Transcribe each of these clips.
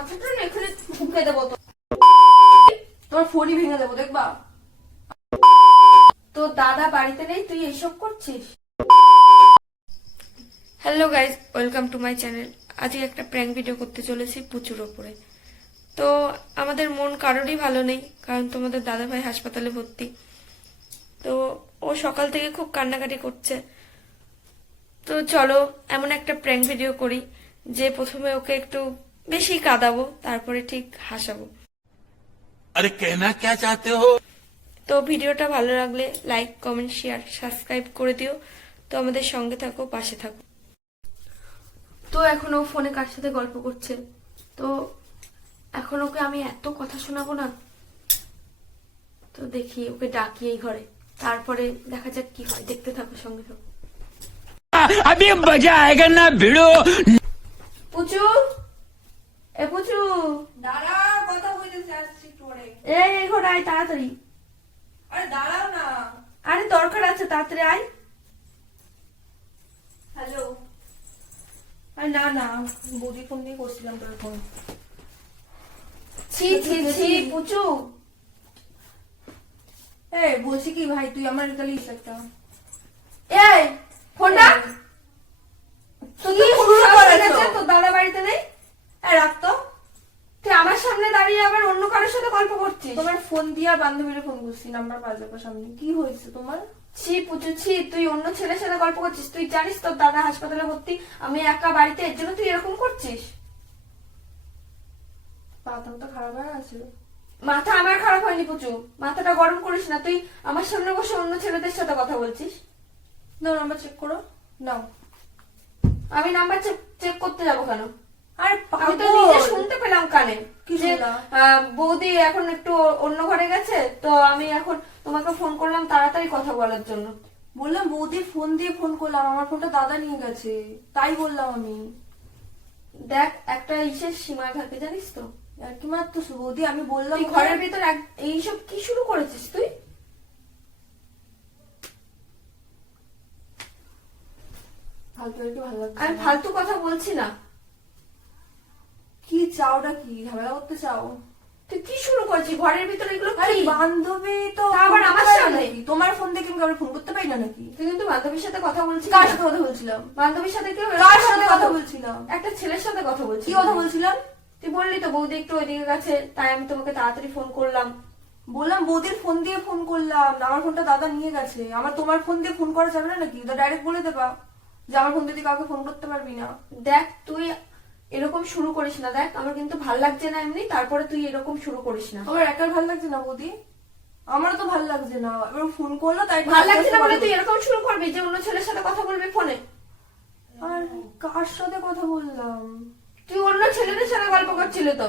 মাথাটা না এখানে ঢুকে দেবো তো, তোমার ফোনই ভেঙে দেবো দেখবা। তো দাদা বাড়িতে নেই, তুই এসব করছিস? Hello guys, welcome to my channel. আজকে একটা প্র্যাঙ্ক ভিডিও করতে চলেছি পুচুর ওপরে। তো আমাদের মন কারোরই ভালো নেই, কারণ তোমাদের দাদাভাই হাসপাতালে ভর্তি। তো ও সকাল থেকে খুব কান্নাকাটি করছে। তো চলো এমন একটা প্র্যাঙ্ক ভিডিও করি যে প্রথমে ওকে একটু বেশি কাঁদাবো, তারপরে ঠিক হাসাবো। अरे कहना क्या चाहते हो? তো ভিডিওটা ভালো লাগলে লাইক, কমেন্ট, শেয়ার, সাবস্ক্রাইব করে দিও। তো আমাদের সঙ্গে থাকো, পাশে থাকো। তো এখন ও ফোনে কার সাথে গল্প করছে। তো এখন ওকে আমি এত কথা শোনাবো না। তো দেখি ওকে ডাকি এই ঘরে, তারপরে দেখা যাক কি হয়। দেখতে থাকো, সঙ্গে থাকো। अभी मजा आएगा ना भिड़ो। পুচু, এ পুচু, দাঁড়া, কথা বলতেছি, আসছি পরে। এই ঘরে আয় তাড়াতাড়ি। আরে দাঁড়াও না। আরে দরকার আছে, তাড়াতাড়ি আয়। হ্যালো। আরে না না, বৌদি ফোন দিয়ে করছিলাম তোর ফোন। ছি ছি ছি পুচু। এই বলছি কি ভাই, তুই আমার এটা লিস্ট একটা। এই ফোনটা তুই কি শুরু শুরু করেছো? করেছে? তো দাদা বাড়িতে নেই, এই রাখ তো। তুই আমার সামনে দাঁড়িয়ে আবার অন্য কারোর সাথে গল্প করছিস। তোমার ফোন দিয়ে বান্ধবীর ফোন করছি, নাম্বার বাজাবো সামনে। কি হয়েছে তোমার? ছি পুচু ছি, তুই অন্য ছেলের সাথে গল্প করছিস। তুই জানিস তোর দাদা হাসপাতালে ভর্তি, আমি একা বাড়িতে, এর জন্য তুই এরকম করছিস। পাতাম তো খারাপ হয়ে আছে। মাথা আমার খারাপ হয়নি পুচু, মাথাটা গরম করিস না। তুই আমার সামনে বসে অন্য ছেলেদের সাথে কথা বলছিস। নাও নাম্বার চেক করো, নাও। আমি নাম্বার চেক করতে যাবো কেন? আরে আমি তো পাগল। নিজে শুনতে পেলাম কানে কি যে শুনলা? বৌদি এখন একটু অন্য ঘরে গেছে, তো আমি এখন তোমাকে ফোন করলাম তাড়াতাড়ি কথা বলার জন্য। বললাম বৌদির ফোন দিয়ে ফোন করলাম, আমার ফোনটা দাদা নিয়ে গেছে, তাই বললাম আমি। দেখ, একটা ইসের সীমা থাকে জানিস তো। আর কি মাত্র বৌদি, আমি বললাম তুই ঘরের ভিতর এইসব কি শুরু করেছিস তুই? ফালতু একটু ভালো লাগছে আমি না। ফালতু কথা বলছি না। কি চাওটা কি, ঝামেলা করতে চাও? তুই কি শুরু করছিস ঘরের ভিতরে? এগুলো আরে কি? বান্ধবী তো তা আবার ফোন আমার করতে পারে সামনে? নাকি? তোমার ফোন দেখে আমি কাউকে ফোন করতে পারি না নাকি? তুই কিন্তু বান্ধবীর সাথে কথা বলছিস। কার সাথে কথা বলছিলাম? বান্ধবীর সাথে কেউ কার সাথে কথা বলছিলাম? একটা ছেলের সাথে কথা বলছিস। কি কথা বলছিলাম? তুই বললি তো বৌদি একটু ওইদিকে গেছে, তাই আমি তোমাকে তাড়াতাড়ি ফোন করলাম। বললাম বৌদির ফোন দিয়ে ফোন করলাম, আমার ফোনটা দাদা নিয়ে গেছে। আমার তোমার ফোন দিয়ে ফোন করা যাবে না নাকি? তো ডাইরেক্ট বলে দেবা যে আমার ফোন দিয়ে তুই কাউকে ফোন করতে পারবি না। দেখ, তুই এরকম শুরু করিস না। দেখ, আমার কিন্তু ভাল লাগছে না এমনি, তারপরে তুই এরকম শুরু করিস না। আমার একার ভালো লাগছে না বৌদি, আমারও তো ভালো লাগছে না। এবার ফোন করলো তাই ভাল লাগছে না বলে তুই এরকম শুরু করবি যে অন্য ছেলের সাথে কথা বলবি ফোনে? আর কার সাথে কথা বললাম? তুই অন্য ছেলেদের সাথে গল্প করছিলি তো।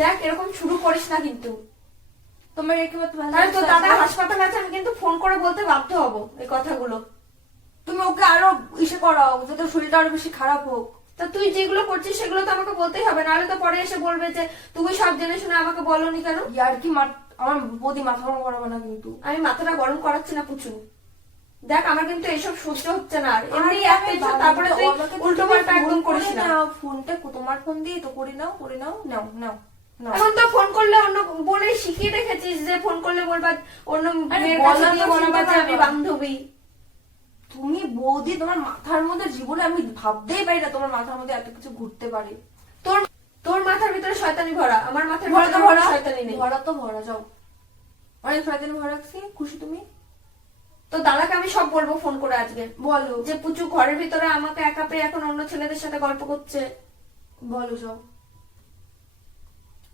দেখ, এরকম শুরু করিস না কিন্তু। তোমার একেবারে ভালো তাহলে তো লাগছে দাদা না? হাসপাতালে আছে, আমি কিন্তু ফোন করে বলতে বাধ্য হব এই কথাগুলো। তুমি ওকে আরো ইসে করাও যাতে শরীরটা আরো বেশি খারাপ হোক। তা তুই যেগুলো করছিস সেগুলো তো আমাকে বলতেই হবে, নাহলে তো পরে এসে বলবে যে তুমি সব জেনে শুনে আমাকে বলনি কেন। ইয়ার কি আমার বৌদি মাথা গরম করাবে না কিন্তু। আমি মাথাটা গরম করাচ্ছি না পুচু। দেখ, আমার কিন্তু এসব সহ্য হচ্ছে না। আর এমনি আরে একটা ইচ্ছা, তারপরে তুই আমাকে তো উল্টো পাল্টা একদম ফোন করিস করে না। নাও, ফোনটা তোমার ফোন দিয়ে তো করে নাও, করে নাও, নাও নাও নাও। এখন তো ফোন করলে অন্য বলে শিখিয়ে রেখেছিস যে ফোন করলে বলবা অন্য আরে মেয়ের কাছে বলা গিয়ে তো বলবা যে চিন্তা আমি করবা। বান্ধবী। তুমি বৌদি, তোমার মাথার মধ্যে জীবনে আমি ভাবতেই পারি না তোমার মাথার মধ্যে এত কিছু ঘুরতে পারে। তোর তোর মাথার ভিতরে শয়তানি ভরা, আমার মাথার ভরা তো ভিতরে ভরা, শয়তানি নেই। ভরা তো ভরা, যাও। অনেক শয়তানি ভরা রাখছি, খুশি তুমি? তো দাদাকে আমি সব বলবো ফোন করে আজকে, বলো যে পুচু ঘরের ভিতরে আমাকে একা পেয়ে এখন অন্য ছেলেদের সাথে গল্প করছে। বলো, যাও।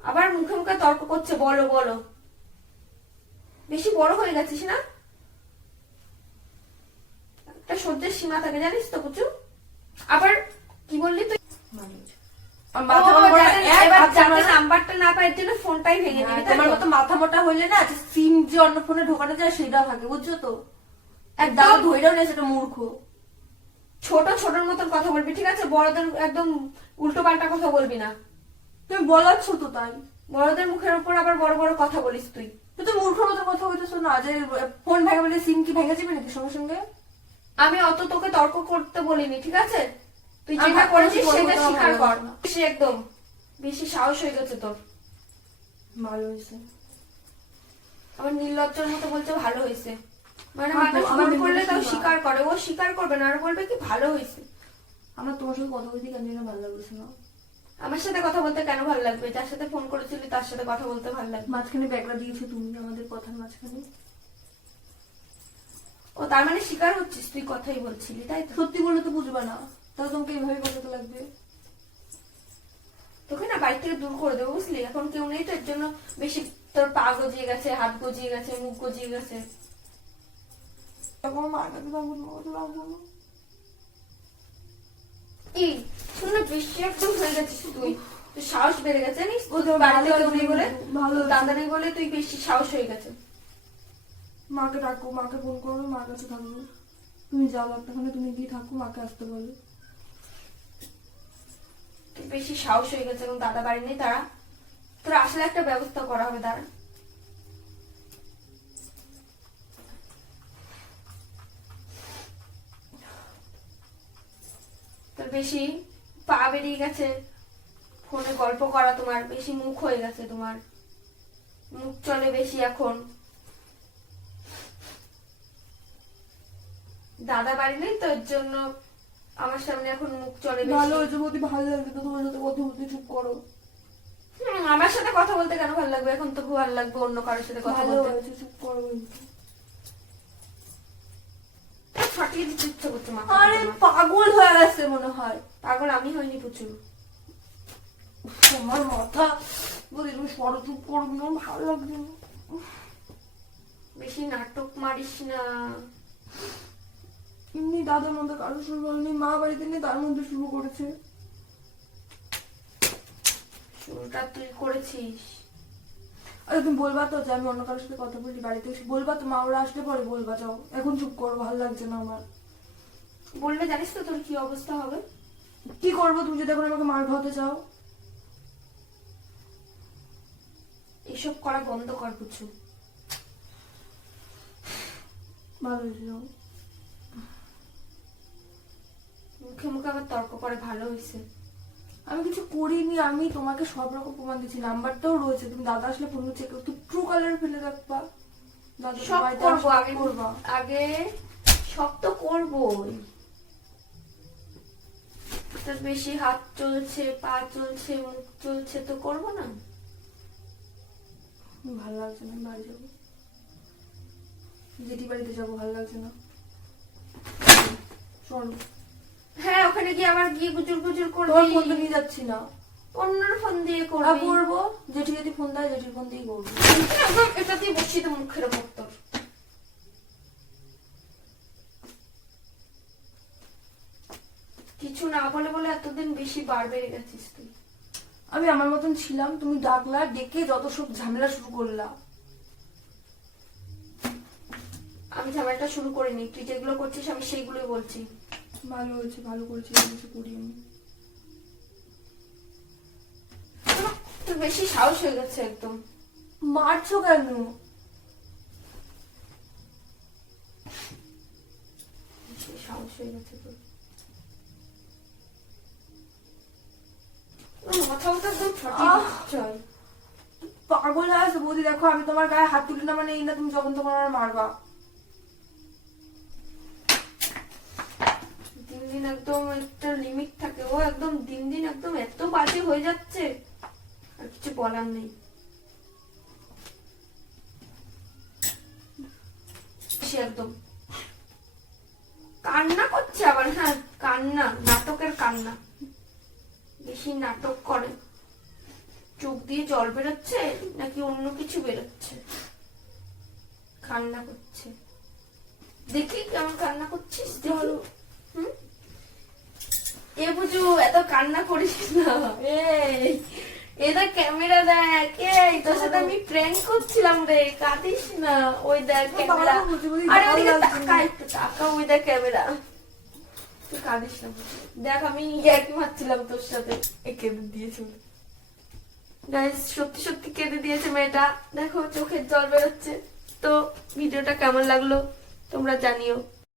আবার মুখে মুখে তর্ক করছে, বলো বলো। বেশি বড় হয়ে গেছিস না? একটা সহ্যের সীমা থাকে জানিস তো পুচু। আবার কি বললি তুই? আমার মাথা মোটা, এবার যাতে নাম্বারটা না পাই, এর জন্য ফোনটাই ভেঙে দিবি, তাই তোমার তো? মতো মাথা মোটা হইলে না, যে সিম যে অন্য ফোনে ঢোকানো যায় সেটা থাকে, বুঝছো তো? এক একদম। দাও ধৈর্য নেই, সেটা মূর্খ। ছোট ছোটর মতন কথা বলবি, ঠিক আছে? বড়দের একদম উল্টো পাল্টা কথা বলবি না। তুমি বলাচ্ছ তো তাই। বড়দের মুখের উপর আবার বড় বড় কথা বলিস তুই। তুই তো মূর্খর মতো কথা বলতেছো না, যে ফোন ভেঙে বলে সিম কি ভেঙে যাবে নাকি সঙ্গে সঙ্গে? আমি অত তোকে তর্ক করতে বলিনি, ঠিক আছে? তুই আমি যেটা ভাবতে করেছিস পারছি সেটা বলবো, স্বীকার আমার কর। ভালো সে একদম বেশি সাহস হয়ে গেছে তোর। ভালো হয়েছে। আবার নির্লজ্জের মতো বলছে ভালো হয়েছে, মানে আমার মানুষ আমার ভুল করলে তাও বেশি স্বীকার করে, ও স্বীকার করবে না আর বলবে কি ভালো হয়েছে। আমার তোমার সাথে কথা বলতে কেন যেন ভালো লাগছে না। আমার সাথে কথা বলতে কেন ভালো লাগবে? যার সাথে ফোন করেছিলি তার সাথে কথা বলতে ভালো লাগবে। মাঝখানে ব্যাগটা দিয়েছো তুমি আমাদের কথার মাঝখানে। ও তার মানে স্বীকার হচ্ছিস তুই কথাই বলছিলি, তাই তো? সত্যি বললে তো বুঝবে না, তাহলে তোমাকে এইভাবে বোঝাতে লাগবে। তোকে না বাড়ি থেকে দূর করে দেবো বুঝলি, এখন কেউ নেই তো এর জন্য বেশি তোর পা গজিয়ে গেছে, হাত গজিয়ে গেছে, মুখ গজিয়ে গেছে। আমার মার কাছে যাবো না, ওটা লাগবো না। এই শুনে বেশি একদম হয়ে গেছিস তুই, তুই সাহস বেড়ে গেছে জানিস? ও তো বাড়িতে ভালো কেউ নেই বলে, ভালো দাদা নেই বলে তুই বেশি সাহস হয়ে গেছে। মাকে ডাকো, মাকে ফোন করো, মার কাছে থাকবো। তুমি যাও একটাখানে, তুমি গিয়ে থাকো, মাকে আসতে বলো। তুই বেশি সাহস হয়ে গেছে, এবং দাদা বাড়ি নেই, তারা তোর আসলে একটা ব্যবস্থা করা হবে দাঁড়া। তোর বেশি পা বেরিয়ে গেছে, ফোনে গল্প করা তোমার বেশি মুখ হয়ে গেছে, তোমার মুখ চলে বেশি এখন। দাদা বাড়ি নেই তো এর জন্য আমার সামনে এখন মুখ চলে ভালো বেশি। হয়েছে বৌদি, ভালো লাগবে তো তোমার সাথে কথা বলতে, চুপ করো। আমার সাথে কথা বলতে কেন ভালো লাগবে? এখন তো ভালো লাগবে অন্য কারোর সাথে কথা ভালো বলতে। হয়েছে, চুপ করো বৌদি। ফাটিয়ে দিতে ইচ্ছে করছে মাথা। আরে পাগল হয়ে গেছে মনে হয়। পাগল আমি হইনি প্রচুর। তোমার মাথা বৌদি, তুমি সরো, চুপ করো, আমার ভালো লাগছে না। বেশি নাটক মারিস না। এমনি দাদার মধ্যে কারো শুরু হয়নি, মা বাড়িতে নেই তার মধ্যে শুরু করেছে। শুরুটা তুই করেছিস। আরে তুমি বলবা তো যে আমি অন্য কারোর সাথে কথা বলি বাড়িতে এসে? বলবা তো, মা ওরা আসলে পরে বলবা। যাও এখন, চুপ করো, ভালো লাগছে না আমার। বললে জানিস তো তোর কি অবস্থা হবে? কি করবো? তুমি যদি এখন আমাকে মার খাওয়াতে চাও। এসব করা বন্ধ কর বুঝছো? ভালো হয়েছে, যাও। মুখে মুখে আবার তর্ক করে ভালো হয়েছে। আমি কিছু করিনি, আমি তোমাকে সব রকম প্রমাণ দিচ্ছি, নাম্বারটাও রয়েছে। তুমি দাদা আসলে ফোন চেক করতে ট্রু কালার ফেলে রাখবা। দাদা সব বাড়িতে করবো, আসলে আগে করবা। আগে সব তো করবোই। তোর বেশি হাত চলছে, পা চলছে, মুখ চলছে, তো করবো না? ভালো লাগছে না, আমি বাড়ি যাবো, জেঠি বাড়িতে যাবো, ভালো লাগছে না। চলো। হ্যাঁ ওখানে গিয়ে আবার গিয়ে গুজুর গুজুর তোমার করবি। ফোন তো নিয়ে যাচ্ছি না। অন্যের ফোন দিয়ে আর করবি। করবো, জেঠি যদি ফোন দেয় জেঠির ফোন দিয়েই করবো। একদম এটা দিয়ে বসিয়ে তো মুখের ওপর তোর। কিছু না বলে বলে এতদিন বেশি বার বেড়ে গেছিস তুই। আমি আমার মতন ছিলাম, তুমি ডাকলা, ডেকে যত সব ঝামেলা শুরু করলা। আমি ঝামেলাটা শুরু করিনি, তুই যেগুলো করছিস আমি সেইগুলোই বলছি। ভালো হয়েছে, ভালো করেছি, কিছু করি আমি। তুই বেশি সাহস হয়ে গেছে একদম। মারছো কেন? বেশি সাহস হয়ে গেছে তোর। মাথাও তো একদম ফাটিয়ে দিচ্ছে। পাগল হয়ে আছে বৌদি, দেখো আমি তোমার গায়ে হাত তুলি না মানে এই না তুমি যখন তখন আমার মারবা। দিন দিন একদম একটা লিমিট থাকে, ও একদম দিন দিন একদম এত বাজে হয়ে যাচ্ছে আর কিছু বলার নেই। সে একদম কান্না করছে আবার। হ্যাঁ কান্না, নাটকের কান্না, বেশি নাটক করে। চোখ দিয়ে জল বেরোচ্ছে নাকি অন্য কিছু বেরোচ্ছে? কান্না করছে, দেখি কেমন কান্না করছিস। দেখো হুম, এ বুঝু এত কান্না করিস না। এই এটা ক্যামেরা দেখ, এই তোর সাথে আমি প্র্যাঙ্ক করছিলাম রে, কাঁদিস না। ওই দেখ ক্যামেরা, আরে ওদিকে তাকা, একটু তাকা, ওই দেখ ক্যামেরা। তুই কাঁদিস না, দেখ আমি ইয়ার্কি মারছিলাম তোর সাথে। এ কেঁদে দিয়েছে গাইস, সত্যি সত্যি কেঁদে দিয়েছে মেয়েটা। দেখো চোখের জল বেরোচ্ছে। তো ভিডিওটা কেমন লাগলো তোমরা জানিও।